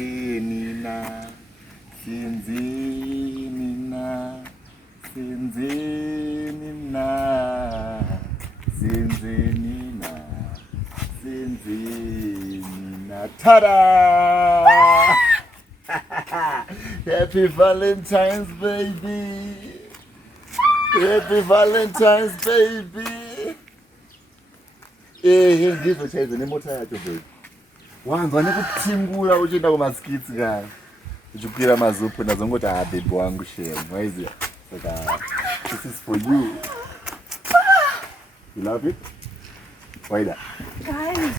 Sinzinina, sinzinina, sinzinina, sinzinina, sinzinina. Ta-da! Happy Valentine's, baby. Happy Valentine's, baby. Ngizochayeza nemota yacho baby. Wanzwa nekutingula uchienda kumaskits kaya. Uchikwira mazupu nazongoti baby wangu shame. Why is it? Like, this is for you. You love it? Why that? Guys,